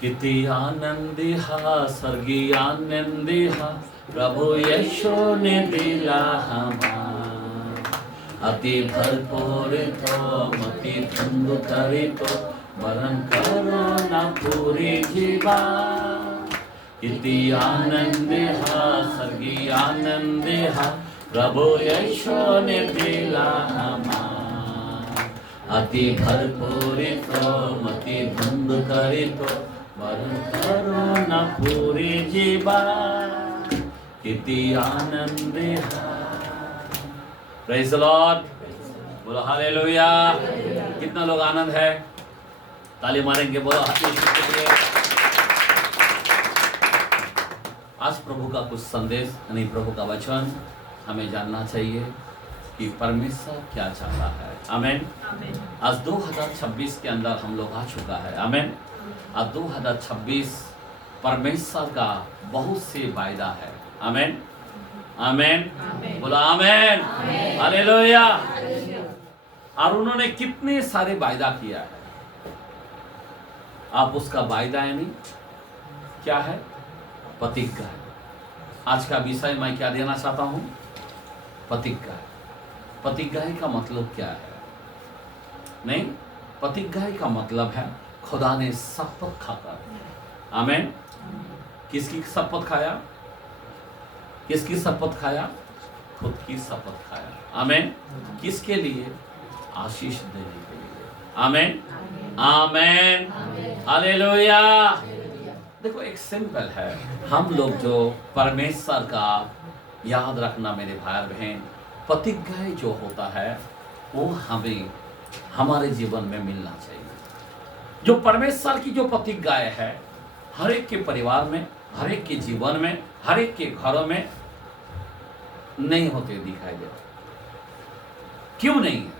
किती आनंदी हा स्वर्गीय आनंदी हा प्रभु यशो ने दिला हमा अति भरपूर तो मती धुंद करी तो वरण करो ना पूरी जीवा किती आनंदी हा स्वर्गीय आनंदी हा प्रभु यशो ने दिला हमा अति भरपूर तो मती धुंद करी तो वरण करो ना पूरी जीवा किती आनंदी हा। प्रेज़ द लॉर्ड, बोलो हालेलुया। कितना लोग आनंद है? ताली मारेंगे, बोलो हालेलुया। आज प्रभु का कुछ संदेश यानी प्रभु का वचन हमें जानना चाहिए कि परमेश्वर क्या चाहता है। आमेन। आज 2026 के अंदर हम लोग आ चुका है। आमेन। आज 2026 परमेश्वर का बहुत से वायदा है। आमेन आमेन, बोला आमेन, हालेलुया। और उन्होंने कितने सारे वायदा किया है। आप उसका वायदा यानी क्या है? प्रतिज्ञा है। आज का विषय मैं क्या देना चाहता हूं? प्रतिज्ञा। प्रतिज्ञा का मतलब क्या है? नहीं, प्रतिज्ञा का मतलब है खुदा ने शपथ खाकर। आमेन। किसकी शपथ खाया? किसकी शपथ खाया? खुद की शपथ खाया। आमेन। किसके लिए? आशीष देने के लिए। आमेन आमेन, हालेलुया। देखो, एक सिंपल है। हम लोग जो परमेश्वर का याद रखना मेरे भाई बहन, प्रतिज्ञा जो होता है वो हमें हमारे जीवन में मिलना चाहिए। जो परमेश्वर की जो प्रतिज्ञाएं है हर एक के परिवार में, हर एक के जीवन में, हर एक के घरों में नहीं होते दिखाई दे। क्यों नहीं है?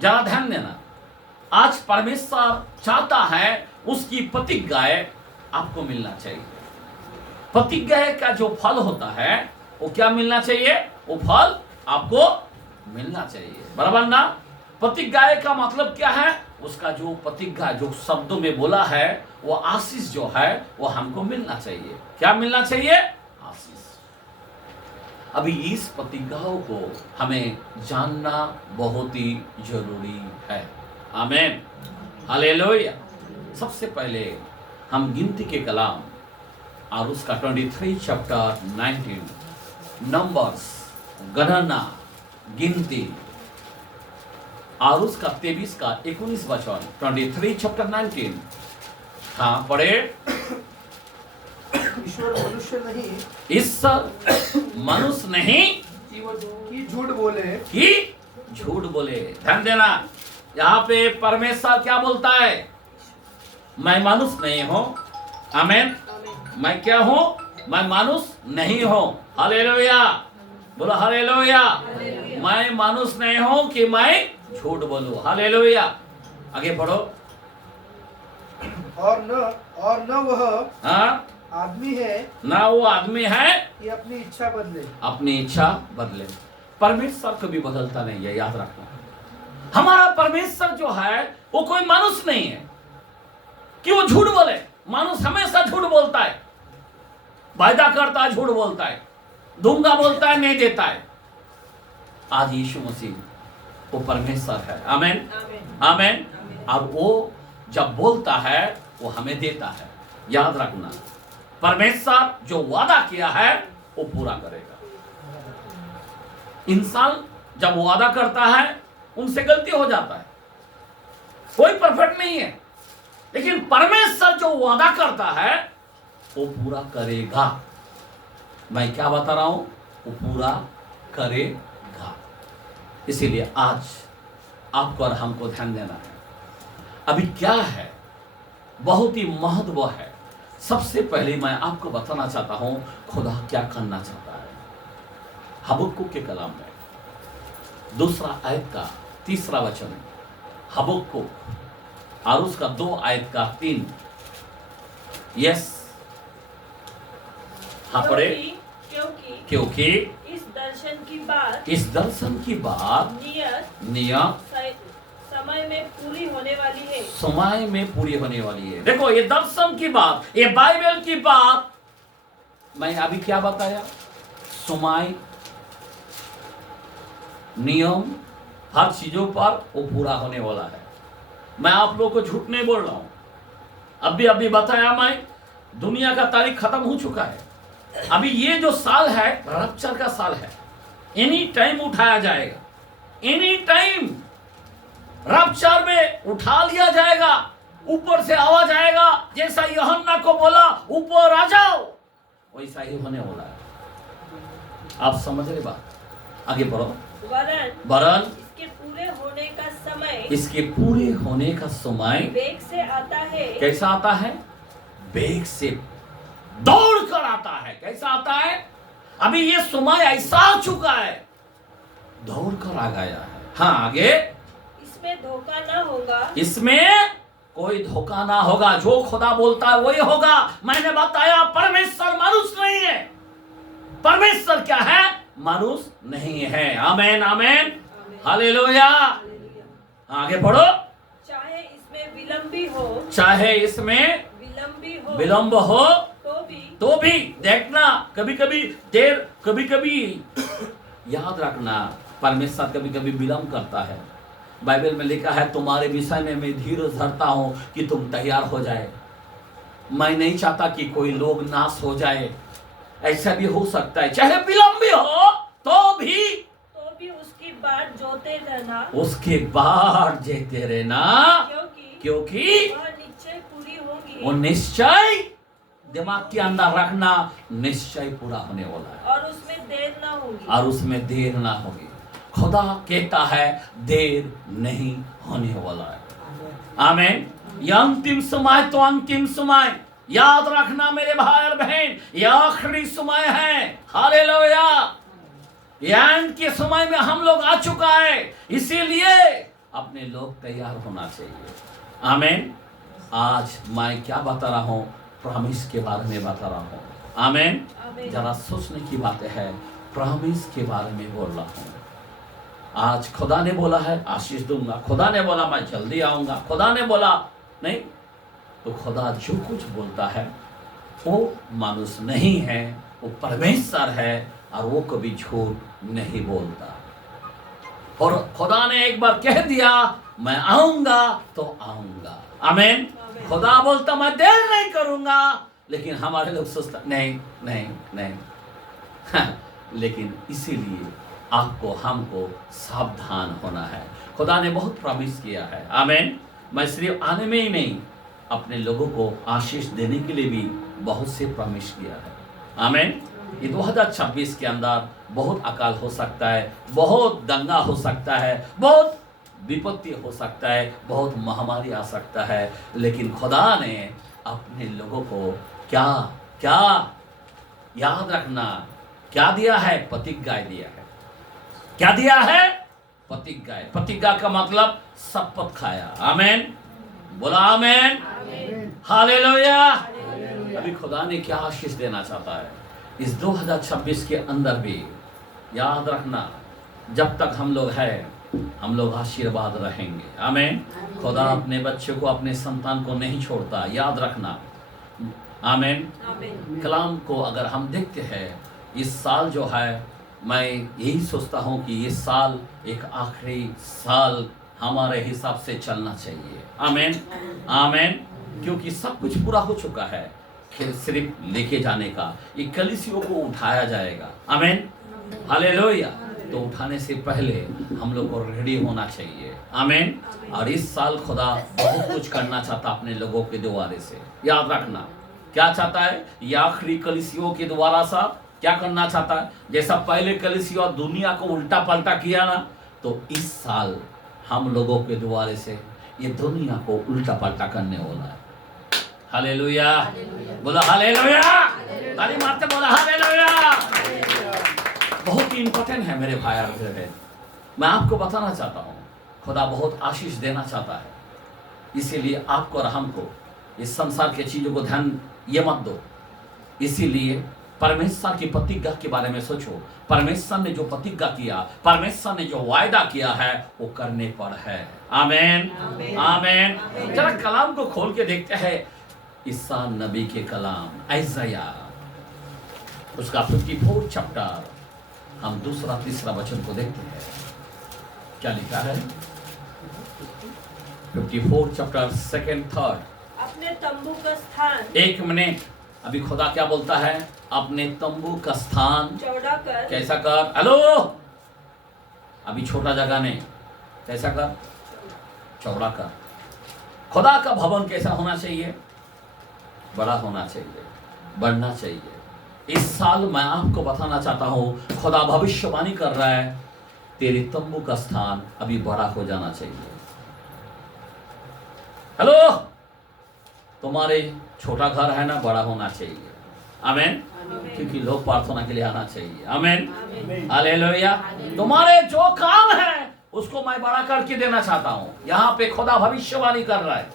जरा ध्यान देना। आज परमेश्वर चाहता है उसकी प्रतिज्ञाएं आपको मिलना चाहिए। प्रतिज्ञा का जो फल होता है वो क्या मिलना चाहिए? वो फल आपको मिलना चाहिए, बराबर ना? प्रतिज्ञा का मतलब क्या है? उसका जो प्रतिज्ञा जो शब्दों में बोला है वो आशीष जो है वो हमको मिलना चाहिए। क्या मिलना चाहिए? आशीष। अभी इस प्रतिज्ञाओं को हमें जानना बहुत ही जरूरी है। आमेन, हालेलुया। सबसे पहले हम गिनती के कलाम और उसका 23 चैप्टर 19 नंबर्स, गणना, गिनती और उसका 23 का 19 वचन, 23 चैप्टर 19। हाँ, पढ़े। ईश्वर मनुष्य नहीं, ईश्वर मनुष्य नहीं कि झूठ बोले, कि झूठ बोले। ध्यान देना, यहाँ पे परमेश्वर क्या बोलता है? मैं मनुष्य नहीं हूं। आमेन। मैं क्या हूं? मैं मनुष्य नहीं हूं। हालेलुया, बोलो हालेलुया। मैं मनुष्य नहीं हूं कि मैं झूठ बोलूं। हालेलुया। आगे बढ़ो। और न वह हाँ, आदमी है ना वो आदमी है कि अपनी इच्छा बदले। अपनी इच्छा बदले। परमेश्वर कभी बदलता नहीं है, याद रखना। हमारा परमेश्वर जो है वो कोई मनुष्य नहीं है कि वो झूठ बोले। मनुष्य हमेशा झूठ बोलता है, वायदा करता है, झूठ बोलता है, दूंगा बोलता है, नहीं देता है। आज यीशु मसीह वो परमेश्वर है। आमेन आमेन। और वो जब बोलता है वो हमें देता है। याद रखना, परमेश्वर जो वादा किया है वो पूरा करेगा। इंसान जब वादा करता है उनसे गलती हो जाता है, कोई परफेक्ट नहीं है, लेकिन परमेश्वर जो वादा करता है वो पूरा करेगा। मैं क्या बता रहा हूं? वो पूरा करेगा। इसीलिए आज आपको और हमको ध्यान देना है। अभी क्या है? बहुत ही महत्व है। सबसे पहले मैं आपको बताना चाहता हूं खुदा क्या करना चाहता है। हबक्कुक के कलाम में 2 आयत का 3 वचन, हबक्कुक और उसका 2 आयत का 3। यस, हाँ पढ़े। क्योंकि इस दर्शन की बात नियत समय में पूरी होने वाली है। समय में पूरी होने वाली है। देखो ये दर्शन की बात, ये बाइबल की बात, मैं अभी क्या बताया, समय, नियम, हर चीजों पर वो पूरा होने वाला है। मैं आप लोगों को झूठ नहीं बोल रहा हूं। अभी बताया मैं, दुनिया का तारीख खत्म हो चुका है। अभी ये जो साल है रप्चर का साल है। एनी टाइम उठाया जाएगा, एनी टाइम रप्चर में उठा लिया जाएगा। ऊपर से आवाज आएगा, जैसा यूहन्ना को बोला ऊपर आ जाओ, वैसा ही होने वाला है। आप समझ रहे बात? आगे बढ़ो। वरन इसके पूरे होने का समय, इसके पूरे होने का समय वेग से आता है। कैसा आता है? वेग से दौड़ कर आता है। कैसा आता है? अभी ये समय ऐसा आ चुका है, दौड़ कर आ गया है। हाँ आगे, इसमें धोखा ना होगा, इसमें कोई धोखा ना होगा। जो खुदा बोलता है वही होगा। मैंने बताया परमेश्वर मनुष्य नहीं है। परमेश्वर क्या है? मनुष्य नहीं है। आमेन आमेन, हालेलुया। आगे पढ़ो। चाहे इसमें विलंब भी हो, चाहे इसमें विलंब हो तो भी देखना, कभी कभी देर, कभी कभी याद रखना, परमेश्वर कभी कभी विलंब करता है। बाइबल में लिखा है तुम्हारे विषय में मैं धीरज धरता हूं कि तुम तैयार हो जाए। मैं नहीं चाहता कि कोई लोग नाश हो जाए। ऐसा भी हो सकता है, चाहे विलंब भी हो तो भी उसकी बाट जोते रहना, उसके बाद जेते रहना, क्योंकि वह निश्चय पूरी होगी। वो निश्चय, दिमाग के अंदर रखना, निश्चय पूरा होने वाला है और उसमें देर ना होगी, और उसमें देर ना होगी। खुदा कहता है देर नहीं होने वाला है। आमीन। ये अंतिम समय तो अंतिम समय, याद रखना मेरे भाई और बहन, ये आखिरी समय है। हालेलुया। एंड के समय में हम लोग आ चुका है, इसीलिए अपने लोग तैयार होना चाहिए। आमीन। आज मैं क्या बता रहा हूँ? प्रॉमिस के बारे में बता रहा हूँ। आमीन। जरा सोचने की बात है, प्रॉमिस के बारे में बोल रहा हूँ। आज खुदा ने बोला है आशीष दूंगा, खुदा ने बोला मैं जल्दी आऊंगा, खुदा ने बोला नहीं, तो खुदा जो कुछ बोलता है वो मानुष नहीं है, वो परमेश्वर है और वो कभी झूठ नहीं बोलता। और खुदा ने एक बार कह दिया मैं आऊंगा तो आऊंगा। आमीन। खुदा बोलता मैं देर नहीं करूंगा, लेकिन हमारे लोग सोचता नहीं नहीं नहीं। हाँ, लेकिन इसीलिए आपको हमको सावधान होना है। खुदा ने बहुत प्रॉमिस किया है। आमीन। मैं सिर्फ आने में ही नहीं, अपने लोगों को आशीष देने के लिए भी बहुत से प्रॉमिस किया है। आमीन। ये 2026 के अंदर बहुत अकाल हो सकता है, बहुत दंगा हो सकता है, बहुत विपत्ति हो सकता है, बहुत महामारी आ सकता है, लेकिन खुदा ने अपने लोगों को क्या क्या याद रखना, क्या दिया है? प्रतिज्ञा दिया है। क्या दिया है? प्रतिज्ञा। प्रतिज्ञा का मतलब शपथ खाया। आमीन। बोला आमीन, हालेलुया। अभी खुदा ने क्या आशीष देना चाहता है इस 2026 के अंदर भी? याद रखना, जब तक हम लोग हैं हम लोग आशीर्वाद रहेंगे। आमीन। खुदा अपने बच्चे को, अपने संतान को नहीं छोड़ता, याद रखना। आमीन। कलाम को अगर हम देखते हैं, इस साल जो है, मैं यही सोचता हूँ कि ये साल एक आखिरी साल हमारे हिसाब से चलना चाहिए। आमीन आमीन। क्योंकि सब कुछ पूरा हो चुका है, सिर्फ लेके जाने का, ये कलीसियों को उठाया जाएगा। आमीन, हालेलुया। तो उठाने से पहले हम लोग को रेडी होना चाहिए। आमीन। और इस साल खुदा बहुत कुछ करना चाहता अपने लोगों के द्वारे से। याद रखना, क्या चाहता है? ये आखिरी कलीसियों के द्वारा सा क्या करना चाहता है? जैसा पहले कलीसिया दुनिया को उल्टा पलटा किया ना, तो इस साल हम लोगों के द्वारे से ये दुनिया को उल्टा पलटा करने वाला है। हालेलुया। बोला हालेलुया। ताली मारते बोला हालेलुया। बहुत ही इंपॉर्टेंट है मेरे भाई और बहन। मैं आपको बताना चाहता हूँ, खुदा बहुत आशीष देना चाहता है, इसीलिए आपको और हमको इस संसार के चीजों को ध्यान ये मत दो। इसीलिए परमेश्वर की प्रतिज्ञा के बारे में सोचो। परमेश्वर ने जो प्रतिज्ञा किया, परमेश्वर ने जो वायदा किया है, वो करने पर है। आमीन, आमीन। जरा कलाम को खोल के देखते हैं, ईसा नबी के कलाम, आइज़ाया उसका 54 चैप्टर, हम दूसरा तीसरा वचन को देखते हैं। क्या लिखा है? 54 चैप्टर, सेकंड थर्ड। अपने तंबू का स्थान एक मिनट, अभी खुदा क्या बोलता है? अपने तंबू का स्थान चौड़ा कर। कैसा कर? हेलो, अभी छोटा जगह नहीं, कैसा कर? चौड़ा कर। खुदा का भवन कैसा होना चाहिए? बड़ा होना चाहिए, बढ़ना चाहिए। इस साल मैं आपको बताना चाहता हूं, खुदा भविष्यवाणी कर रहा है, तेरे तंबू का स्थान अभी बड़ा हो जाना चाहिए। हेलो, तुम्हारे छोटा घर है ना, बड़ा होना चाहिए। आमीन। क्योंकि लोग प्रार्थना के लिए आना चाहिए। आमीन, हालेलुया। तुम्हारे जो काम है उसको मैं बड़ा करके देना चाहता हूं। यहाँ पे खुदा भविष्यवाणी कर रहा है,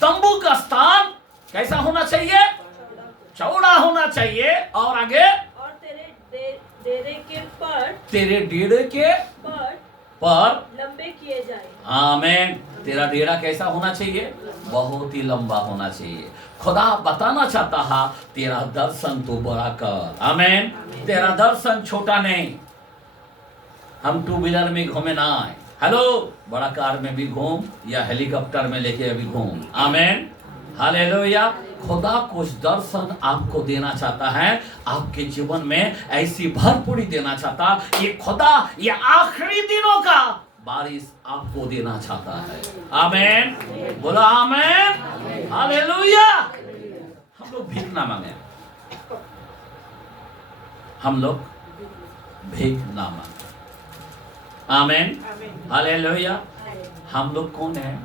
तंबू का स्थान कैसा होना चाहिए? चौड़ा होना चाहिए। और आगे, और डेरे के पर, तेरे डेरे के पर लंबे किए जाए। आमीन। तेरा डेरा कैसा होना चाहिए? बहुत ही लंबा होना चाहिए। खुदा बताना चाहता है, तेरा दर्शन तो बड़ा कर। आमीन। तेरा दर्शन छोटा नहीं। हम टू व्हीलर में घूमे ना आए, हेलो, बड़ा कार में भी घूम या हेलीकॉप्टर में लेके अभी घूम। आमीन, हालेलुया। खुदा कुछ दर्शन आपको देना चाहता है, आपके जीवन में ऐसी भरपूरी देना चाहता। ये खुदा ये आखिरी दिनों का बारिश आपको देना चाहता है। आमीन, बोला आमीन, हालेलुया। हम लोग भीख ना मांगे, हम लोग भीख ना मांगे। आमीन, हालेलुया। हम लोग कौन है?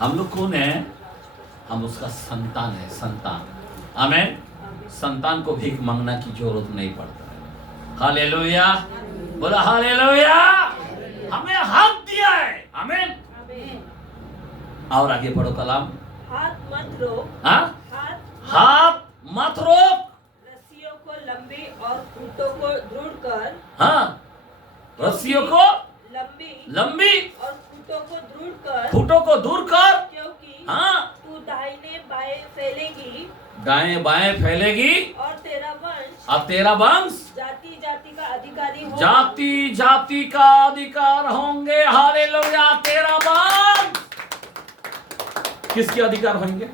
हम लोग कौन है? हम उसका संतान है, संतान। आमीन। संतान को भीख मांगना की जरूरत नहीं पड़ता है। हालेलुया, बोला हालेलुया। हमें हक दिया है। आमीन। और आगे पढ़ो कलाम। हाथ मत रोक। हाँ? हाथ मत रोक। रस्सियों को लंबी और खूंटों को दृढ़ कर। हाँ, रस्सियों को लंबी और खूंटों को दृढ़ कर। खूंटों को दूर कर। क्योंकि हाँ, तू दाहिने बाएं फैलेगी, दाएं बाएं फैलेगी, और तेरा वंश अब तेरा वंश जाति जाति का अधिकारी होगा। जाति जाति का अधिकार होंगे। हालेलुया। तेरा वंश किसके अधिकार होंगे?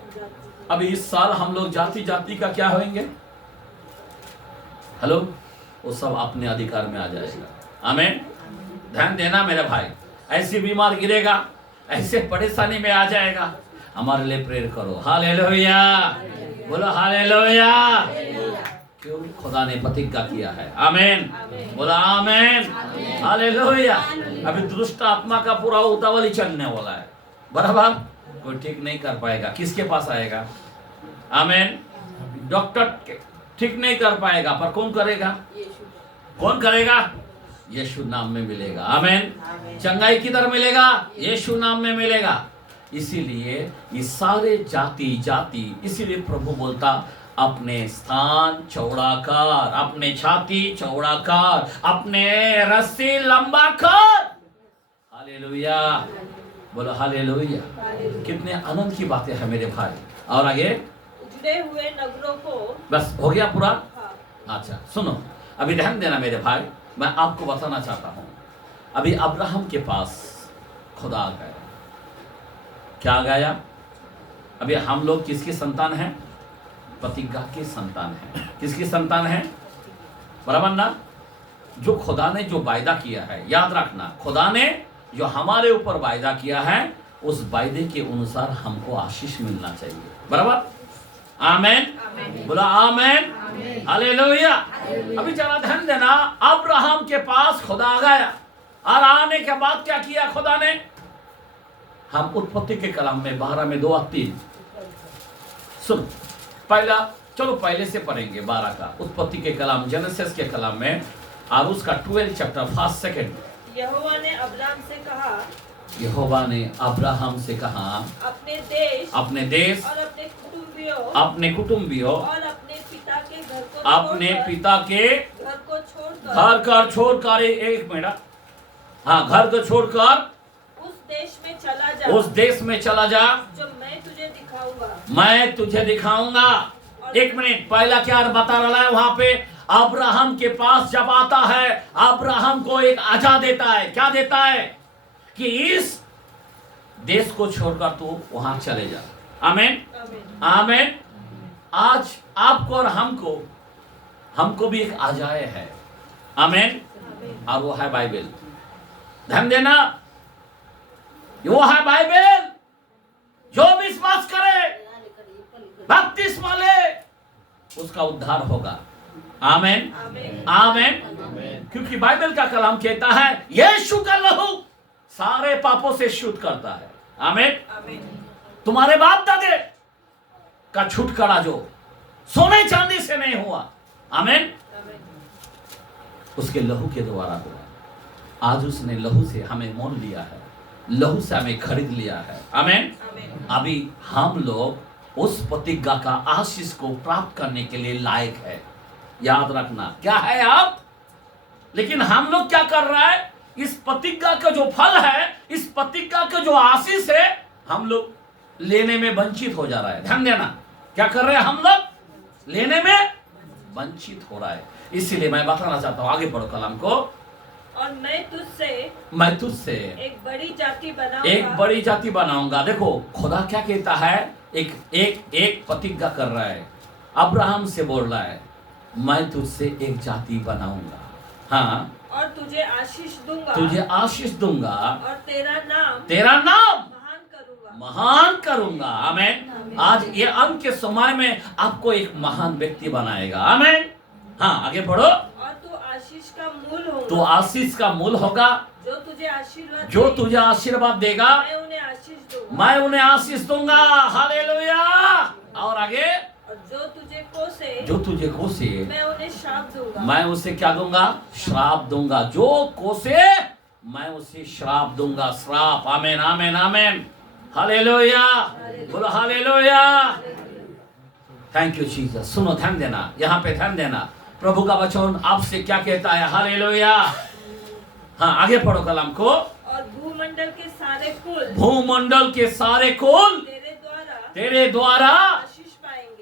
अभी इस साल हम लोग जाति जाति का क्या होंगे? हेलो, वो सब अपने अधिकार में आ जाएगा। आमीन। ध्यान देना मेरे भाई, ऐसी बीमार गिरेगा, ऐसे परेशानी में आ जाएगा, हमारे लिए प्रेयर करो। हालेलुया, बोलो हालेलुया। क्यों? खुदा ने प्रतिज्ञा किया है। आमीन, बोला आमीन, हालेलुया। अभी दुष्ट आत्मा का पूरा उतावली चलने वाला है, बराबर कोई ठीक नहीं कर पाएगा। किसके पास आएगा? आमीन। डॉक्टर ठीक नहीं कर पाएगा, पर कौन करेगा? कौन करेगा? यीशु नाम में मिलेगा। आमीन। चंगाई किधर मिलेगा? यीशु नाम में मिलेगा। इसीलिए ये सारे जाति जाति, इसीलिए प्रभु बोलता, अपने स्थान चौड़ा कर, अपने छाती चौड़ा कर, अपने रस्सी लंबा कर। हालेलुया, बोलो हालेलुया। कितने आनंद की बातें हैं मेरे भाई। और आगे, उजड़े हुए नगरों को। बस हो गया पूरा? हाँ। अच्छा सुनो, अभी ध्यान देना मेरे भाई, मैं आपको बताना चाहता हूं। अभी अब्राहम के पास खुदा आ गया। क्या आ गया? अभी हम लोग किसकी संतान हैं? प्रतिज्ञा की संतान है। किसकी संतान है? बराबर ना? जो खुदा ने जो वायदा किया है, याद रखना, खुदा ने जो हमारे ऊपर वायदा किया है, उस वायदे के अनुसार हमको आशीष मिलना चाहिए। बराबर? आमीन, बोला आमीन, हालेलुया। अभी जरा ध्यान देना, अब्राहम के पास खुदा आ गया, और आने के बाद क्या किया खुदा ने? हम उत्पत्ति के कलाम में 12 में 2 और 3 सुन। पहला, चलो पहले से पढ़ेंगे 12 का, उत्पत्ति के कलाम, जेनेसिस के कलाम में, और उसका 12 चैप्टर 1 सेकंड। यहोवा ने अब्राहम से कहा, यहोवा ने अब्राहम से कहा, अपने देश और अपने अपने कुटुंबियों और अपने पिता के घर को अपने पिता के घर को छोड़कर घर छोड़कर, एक मिनट, हाँ, घर को छोड़कर उस देश में चला जा, उस देश में चला जा जो मैं तुझे दिखाऊंगा। मैं तुझे दिखाऊंगा। एक मिनट, पहला क्या बता रहा है वहां पे? अब्राहम के पास जब आता है, अब्राहम को एक आजा देता है। क्या देता है? कि इस देश को छोड़कर तू वहां चले जा। आमीन, आमीन। आमीन। आज आपको और हमको भी एक आजाए है। आमीन। आमीन। और वो है बाइबल। ध्यान देना, वो है बाइबल। जो विश्वास करे, बपतिस्मा ले, उसका उद्धार होगा। आमीन, आमीन। आमीन। क्योंकि बाइबल का कलाम कहता है यीशु का लहू सारे पापों से शुद्ध करता है। आमीन। आमीन। तुम्हारे बाप दादे का छुटकारा जो सोने चांदी से नहीं हुआ, आमीन, आमीन। उसके लहू के द्वारा हुआ। आज उसने लहू से हमें मोल लिया है, लहू से हमें खरीद लिया है। आमीन। आमीन। अभी हम लोग उस प्रतिज्ञा का आशीष को प्राप्त करने के लिए लायक है। याद रखना, क्या है आप? लेकिन हम लोग क्या कर रहा है? इस प्रतिज्ञा का जो फल है, इस प्रतिज्ञा का जो आशीष है, हम लोग लेने में वंचित हो जा रहा है। ध्यान देना, क्या कर रहे हैं? हम लोग लेने में वंचित हो रहा है। इसीलिए मैं बताना चाहता हूं, आगे बढ़ो कलाम को। और मैं तुझसे एक बड़ी जाति बनाऊंगा। एक बड़ी जाति बनाऊंगा। देखो खुदा क्या कहता है? एक प्रतिज्ञा कर रहा है, अब्राहम से बोल रहा है, मैं तुझसे एक जाति बनाऊंगा। हाँ, और तुझे आशीष दूंगा। तुझे आशीष दूंगा और तेरा नाम महान करूंगा। महान करूंगा। आमीन। आज ये अंत के समय में आपको एक महान व्यक्ति बनाएगा। आमीन। हाँ, आगे बढ़ो। और तू आशीष का मूल होगा। तो आशीष का मूल होगा। जो तुझे आशीर्वाद देगा, मैं उन्हें आशीष दूंगा। मैं उन्हें आशीष दूंगा। हालेलुया। और आगे, और जो तुझे कोसे मैं उन्हें श्राप दूंगा। मैं उसे क्या दूंगा? श्राप दूंगा। जो कोसे मैं उसे श्राप दूंगा। श्राप। आमीन, आमीन, आमीन। हालेलुया। बोलो हालेलुया। Thank you Jesus. सुनो, ध्यान देना, यहाँ पे ध्यान देना। प्रभु का वचन आपसे क्या कहता है? हालेलुया। हाँ, आगे पढ़ो कलाम को। और भूमंडल के सारे कुल तेरे द्वारा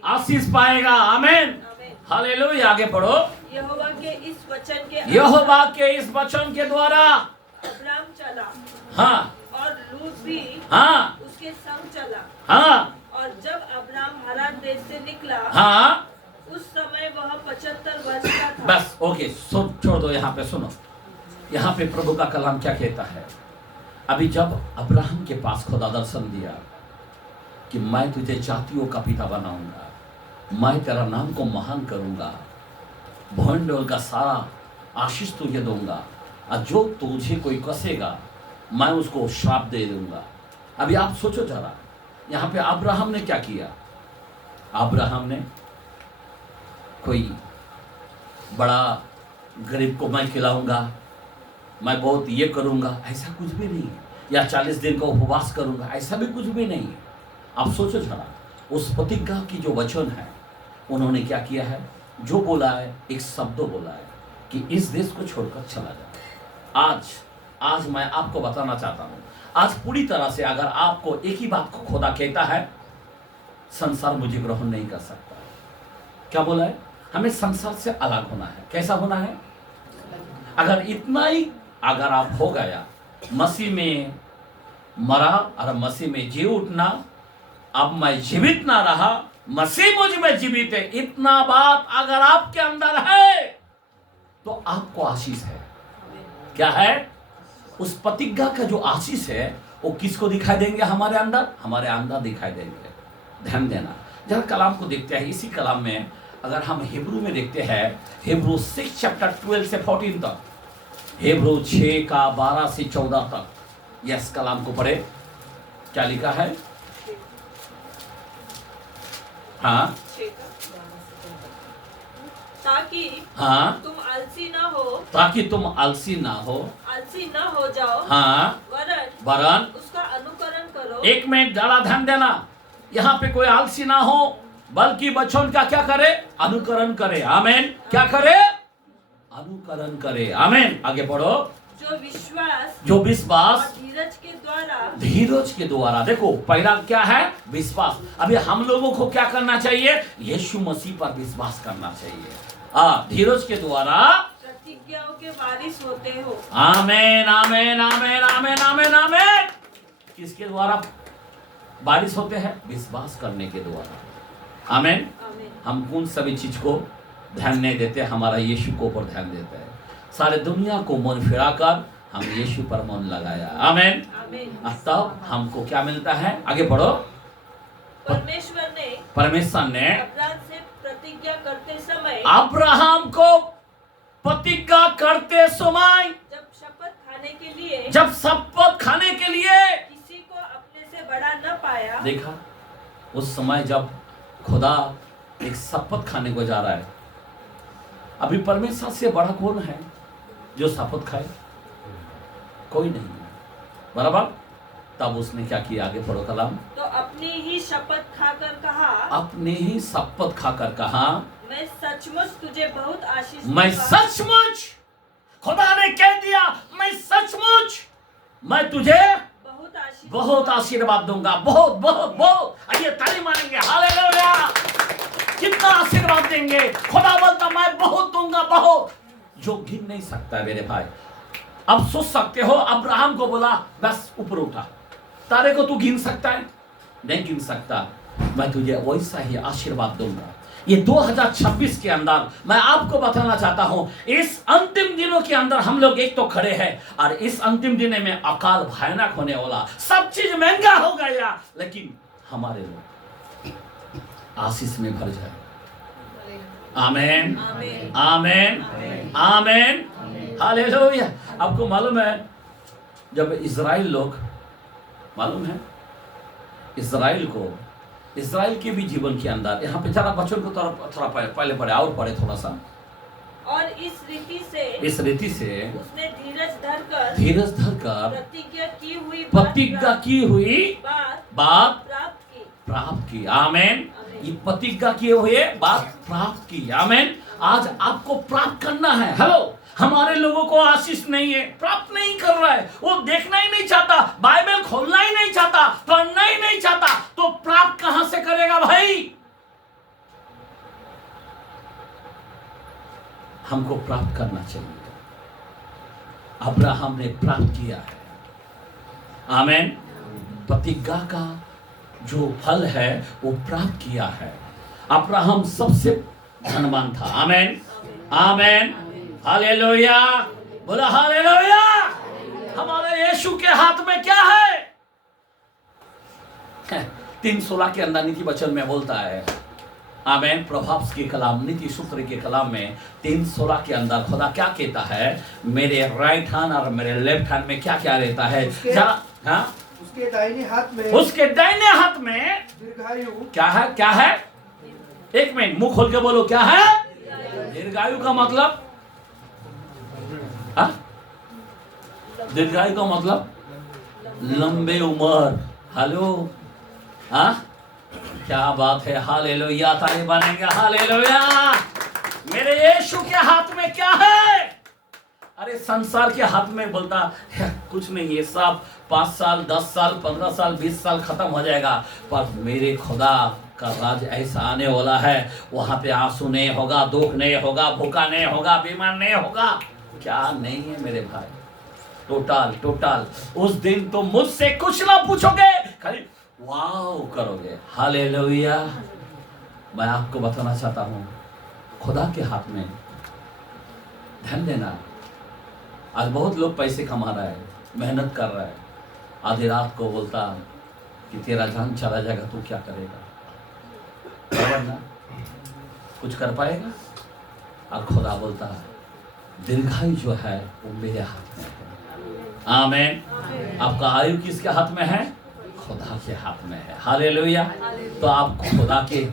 आशीष पाएगा। आमीन, हालेलुया। आगे पढ़ो। यहोवा के इस वचन के द्वारा अब्राम चला। हाँ, और लूत भी हाँ, उसके संग चला। हाँ, और जब अब्राम हारान देश से निकला, हाँ, उस समय वह 75 वर्ष का था। बस, ओके, छोड़ दो। यहाँ पे सुनो, यहाँ पे प्रभु का कलाम क्या कहता है? अभी जब अब्राहम के पास खुदा दर्शन दिया कि मैं तुझे जातियों का पिता बनाऊंगा, मैं तेरा नाम को महान करूंगा, भूमंडल का सारा आशीष तुझे दूंगा, और जो तुझे कोई कसेगा मैं उसको श्राप दे दूंगा। अभी आप सोचो जरा, यहाँ पे अब्राहम ने क्या किया? अब्राहम ने कोई बड़ा गरीब को मैं खिलाऊंगा, मैं बहुत ये करूंगा, ऐसा कुछ भी नहीं है। या 40 दिन का उपवास करूंगा, ऐसा भी कुछ भी नहीं है। आप सोचो जरा, उस प्रतिज्ञा की जो वचन है, उन्होंने क्या किया है? जो बोला है, एक शब्द बोला है कि इस देश को छोड़कर चला जाए। आज मैं आपको बताना चाहता हूं, आज पूरी तरह से अगर आपको एक ही बात को खुदा कहता है, संसार मुझे ग्रहण नहीं कर सकता। क्या बोला है? हमें संसार से अलग होना है। कैसा होना है? अगर इतना ही अगर आप हो गया, मसीह में मरा और मसीह में जी उठना, अब मैं जीवित ना रहा, मसीह मुझ में जीवित है, इतना बात अगर आपके अंदर है तो आपको आशीष है। क्या है? उस प्रतिज्ञा का जो आशीष है वो किसको दिखाई देंगे? हमारे अंदर दिखाई देंगे। ध्यान देना, जरा कलाम को देखते हैं। इसी कलाम में अगर हम हिब्रू में देखते हैं, हिब्रू 6 चैप्टर 12 से 14 तक, हिब्रू 6 का 12 से 14 तक, यस कलाम को पढ़े। क्या लिखा है? हाँ, ताकि हाँ, तुम आलसी ना हो, ताकि तुम आलसी ना हो जाओ। हाँ, वरन उसका अनुकरण करो। एक मिनट, जरा ध्यान देना। यहाँ पे कोई आलसी ना हो, बल्कि बच्चों का क्या करे? अनुकरण करे। आमेन। क्या करे? अनुकरण करे। आमेन। आगे पढ़ो। जो विश्वास और धीरज के द्वारा। देखो पहला क्या है? विश्वास। अभी हम लोगों को क्या करना चाहिए? यीशु मसीह पर विश्वास करना चाहिए। धीरज के द्वारा प्रतिज्ञाओं के वारिस होते हो। आमेन आमेन आमेन आमेन आमेन आमेन। किसके द्वारा वारिस होते हैं? विश्वास करने के द्वारा। आमेन। हम कौन सभी चीज को ध्यान नहीं देते? हमारा यीशु को ऊपर ध्यान देते हैं। सारे दुनिया को मन फिराकर हम यीशु पर मन लगाया। आमेन। तब हमको क्या मिलता है? आगे बढ़ो। परमेश्वर ने अब्राहम को प्रतिज्ञा करते समय जब शपथ खाने के लिए किसी को अपने से बड़ा न पाया। देखा, उस समय जब खुदा एक शपथ खाने को जा रहा है, अभी परमेश्वर से बड़ा कौन है जो शपथ खाए? कोई नहीं है, बराबर। तब उसने क्या किया? आगे पढ़ो कलाम। तो अपनी ही शपथ खाकर कहा, अपने ही शपथ खाकर कहा, मैं सचमुच तुझे बहुत आशीष मैं सचमुच, खुदा ने कह दिया, मैं सचमुच मैं तुझे बहुत आशीर्वाद दूंगा। बहुत बहुत बहुत। आइए ताली मारेंगे। हालेलुया। कितना आशीर्वाद देंगे? खुदा बोलता मैं बहुत दूंगा, बहुत, जो गिन नहीं सकता मेरे भाई। अब सोच सकते हो, अब्राहम को बोला बस ऊपर उठा। तारे को तू गिन सकता है? नहीं गिन सकता। मैं तुझे वैसा ही आशीर्वाद दूंगा। ये 2026 के अंदर मैं आपको बताना चाहता हूं, इस अंतिम दिनों के अंदर हम लोग एक तो खड़े हैं, और इस अंतिम दिन में अकाल भयानक होने वाला, सब चीज महंगा हो गया, लेकिन हमारे लोग आशीष में भर जाए। आमेन आमेन आमेन हालेलुया। आपको मालूम है, जब इजराइल लोग, मालूम है इजराइल के भी जीवन के अंदर, यहाँ पे जरा बच्चों को थोड़ा पहले पढ़े और पढ़े थोड़ा सा। और इस रीति से उसने धीरज धरकर प्रतिज्ञा की हुई बात प्राप्त की। आमेन। ये प्रतिज्ञा किए हुए बात प्राप्त की। आमेन। आज आपको प्राप्त करना है। हेलो, हमारे लोगों को आशीष नहीं है, प्राप्त नहीं कर रहा है, वो देखना ही नहीं चाहता, बाइबल खोलना ही नहीं चाहता, पढ़ना ही नहीं चाहता, तो प्राप्त कहां से करेगा भाई? हमको प्राप्त करना चाहिए। अब्राहम ने प्राप्त किया है। आमेन। प्रतिज्ञा का जो फल है वो प्राप्त किया है। अब्राहम सबसे धनवान था। आमेन आमेन हालेलुया। बोला हालेलुया। हमारे यीशु के हाथ में क्या है? 3:16 के अंदर नीति वचन में बोलता है। आमेन। प्रभाव के कलाम, नीति सूत्र के कलाम में 3:16 के अंदर खुदा क्या कहता है? मेरे राइट हैंड और मेरे लेफ्ट हैंड में क्या क्या रहता है? उसके दाहिने हाथ में दीर्घायु। क्या है? एक मिनट, मुंह खोल के बोलो, क्या है? दीर्घायु का मतलब? दीर्घायु का मतलब लंबे उम्र। हेलो, क्या बात है। हालेलुया। ताली बनेंगे। हालेलुया। मेरे यीशु के हाथ में क्या है? अरे संसार के हाथ में बोलता है कुछ नहीं, ये सब 5 साल 10 साल 15 साल 20 साल खत्म हो जाएगा, पर मेरे खुदा का राज ऐसा आने वाला है, वहां पे आंसू नहीं होगा, दुख नहीं होगा, भूखा नहीं होगा, बीमार नहीं होगा। क्या नहीं है मेरे भाई? टोटल उस दिन तो मुझसे कुछ ना पूछोगे, खाली वाव करोगे। हालेलुया। मैं आपको बताना चाहता हूं, खुदा के हाथ में ध्यान देना। आज बहुत लोग पैसे कमा रहा है, मेहनत कर रहा है, आधी रात को बोलता कि तेरा जान चला जाएगा, तू क्या करेगा? बराबर ना? कुछ कर पाएगा? और खुदा बोलता दीर्घायु जो है वो मेरे हाथ में है। आमीन। आपका आयु किसके हाथ में है? खुदा के हाथ में है। हालेलुया। तो आप खुदा के,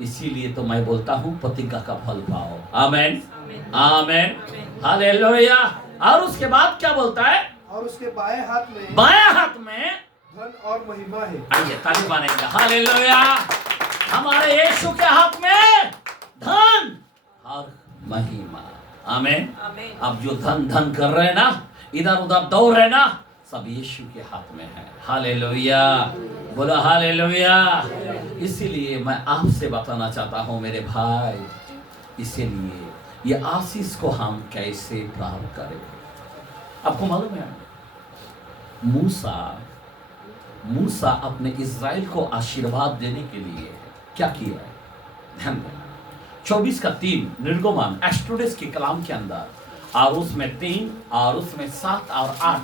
इसीलिए तो मैं बोलता हूँ प्रतिज्ञा का फल पाओ। आमीन आमीन हालेलुया। और उसके बाद क्या बोलता है? और उसके बाएं हाथ में धन और महिमा है। आइए ताली मारेंगे। हालेलुया। हमारे यीशु के हाथ में धन और महिमा। आमीन। अब जो धन धन कर रहे हैं ना, इधर उधर दौड़ रहे ना, सब यीशु के हाथ में है। हालेलुया, बोलो हालेलुया। इसीलिए मैं आपसे बताना चाहता हूं मेरे भाई, इसीलिए ये आशीष को हम कैसे प्राप्त करें। आपको मालूम है मूसा अपने इज़राइल को आशीर्वाद देने के लिए क्या किया है? ध्यान देना। 24:3 निर्गमन एक्सोडस के कलाम के अंदर, और उसमें 3 और उसमें 7 और 8।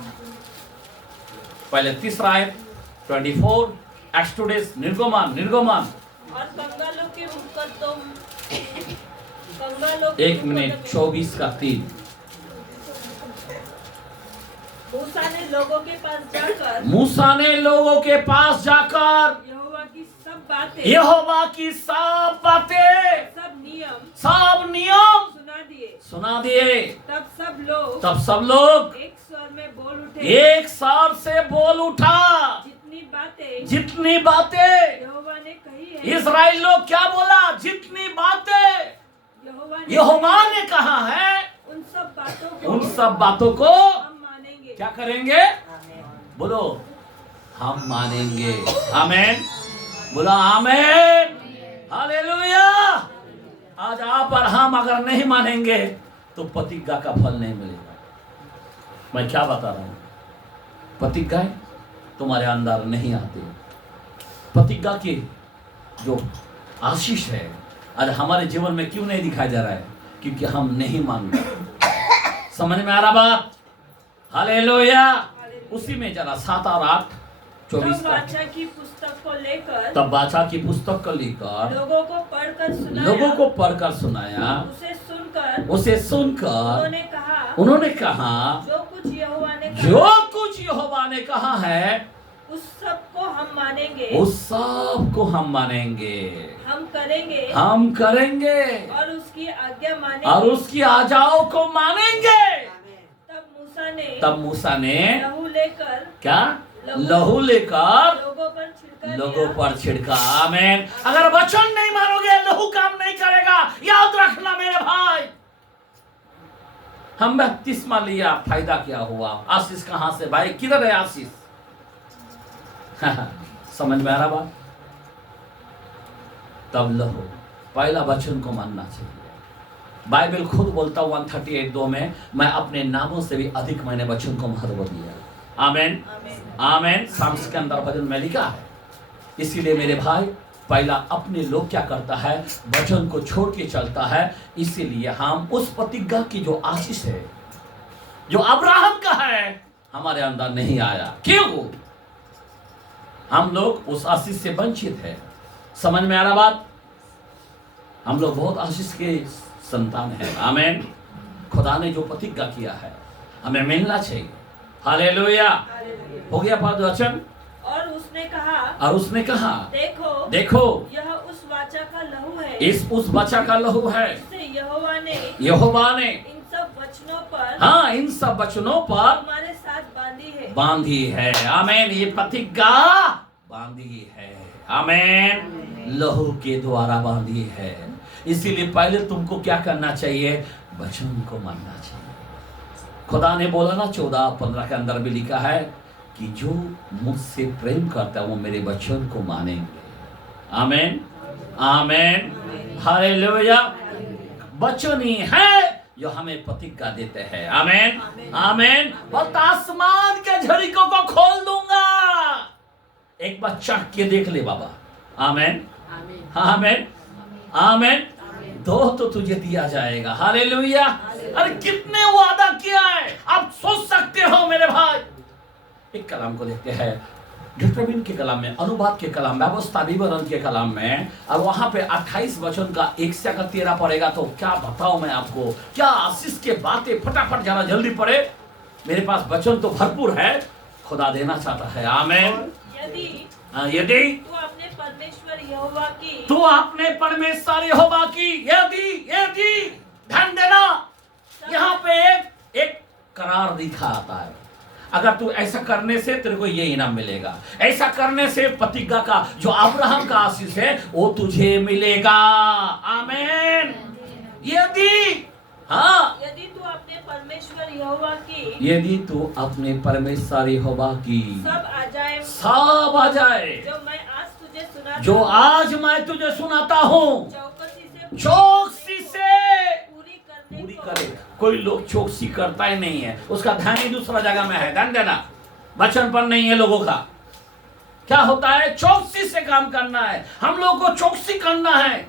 पहले तीसरा आयत 24 एक्सोडस निर्गमन और कंगालों के ऊपर तुम 1 मिनट 24:3। मूसा ने लोगों के पास जाकर यहोवा की सब बातें सब नियम सुना दिए। तब सब लोग एक स्वर से बोल उठा। जितनी बातें यहोवा ने कही है। इस्राएल लोग क्या बोला? जितनी बातें यहोवा ने कहा है, उन सब बातों को हम मानेंगे। क्या करेंगे? बोलो, हम मानेंगे। आमीन, बोलो आमीन, हालेलुया। आज आप और हम अगर नहीं मानेंगे तो प्रतिज्ञा का फल नहीं मिलेगा। मैं क्या बता रहा हूं? प्रतिज्ञा तुम्हारे अंदर नहीं आती। प्रतिज्ञा की जो आशीष है आज हमारे जीवन में क्यों नहीं दिखाई जा रहा है? क्योंकि हम नहीं मान रहे। समझ में आ रहा बात? हालेलुया। उसी में जरा 7 और 8 24 तब बाचा की पुस्तक को लेकर लोगों को पढ़कर सुनाया। उसे सुनकर उन्होंने कहा जो कुछ यहोवा ने कहा है उस सब को हम मानेंगे। हम करेंगे और उसकी आज्ञा मानेंगे और उसकी आज्ञाओं को मानेंगे। तब मूसा ने लहू लेकर लोगों पर छिड़का। आमीन। अगर वचन नहीं मानोगे लहू काम नहीं करेगा, याद रखना मेरे भाई। हम बपतिस्मा लिया, फायदा क्या हुआ? आशीष कहां से भाई? किधर है आशीष? समझ में आ रहा बात? तब लहू, पहला वचन को मानना चाहिए। बाइबल खुद बोलता 138:2 में, मैं अपने नामों से भी अधिक मैंने वचन को महत्व दिया। आमीन, आमीन। साम्स के अंदर भजन में लिखा है। इसीलिए मेरे भाई, पहला अपने लोग क्या करता है? वचन को छोड़ के चलता है। इसीलिए हम उस प्रतिज्ञा की जो आशीष है, जो अब्राहम का है, हमारे अंदर नहीं आया। क्यों? हम लोग उस आशीष से वंचित है। समझ में आ रहा बात? हम लोग बहुत आशीष के संतान है। आमीन। खुदा ने जो प्रतिज्ञा किया है हमें मिलना चाहिए। हालेलुया। हो गया पद वचन। और उसने कहा देखो यह उस वाचा का लहू है। उस वाचा का लहू है। यहोवा ने इन सब वचनों पर हमारे साथ बांधी है। आमीन। ये प्रतिज्ञा बांधी है। आमीन। लहू के द्वारा बांधी है। इसीलिए पहले तुमको क्या करना चाहिए? वचन को मानना चाहिए। खुदा ने बोला ना 14:15 के अंदर भी लिखा है कि जो मुझसे प्रेम करता है वो मेरे वचन को मानेंगे। आमीन, आमीन, हालेलुया। वचन ही है जो हमें प्रतिज्ञा देते हैं। आमीन, आमीन। और आसमान के झड़कों को खोल दूंगा। एक बार चख के देख ले बाबा। आमीन, आमीन, आमीन। दो तो तुझे दिया जाएगा। हालेलुया। अरे कितने वादा किया है, आप सोच सकते हो मेरे भाई। एक कलाम को देखते हैं, ड्यूटरोनोमी के कलाम में, अनुवाद के कलाम, व्यवस्था विवरण के कलाम में, और वहां पे 28 वचन का 1 से 13 पढ़ेगा तो क्या बताऊं मैं आपको, क्या आशीष के बातें। फटाफट जरा जल्दी पढ़े। मेरे पास वचन तो भरपूर है, खुदा देना चाहता है। आमीन। यदि तू अपने परमेश्वर यहोवा की यदि ध्यान देना, यहाँ पे एक करार लिखा आता है। अगर तू ऐसा करने से तेरे को ये इनाम मिलेगा, ऐसा करने से प्रतिज्ञा का जो अब्राहम का आशीष है वो तुझे मिलेगा। आमीन। यदि हाँ, यदि तू अपने परमेश्वर यहोवा की, यदि तू अपने परमेश्वर यहोवा की सब आ जाए जो मैं आज तुझे सुनाता जो आज मैं तुझे सुनाता हूँ, चौकसी से पूरी करे। कोई लोग चौकसी करता ही नहीं है, उसका ध्यान ही दूसरा जगह में है। ध्यान देना, वचन पर नहीं है लोगों का। क्या होता है? चौकसी से काम करना है, हम लोग को चौकसी करना है।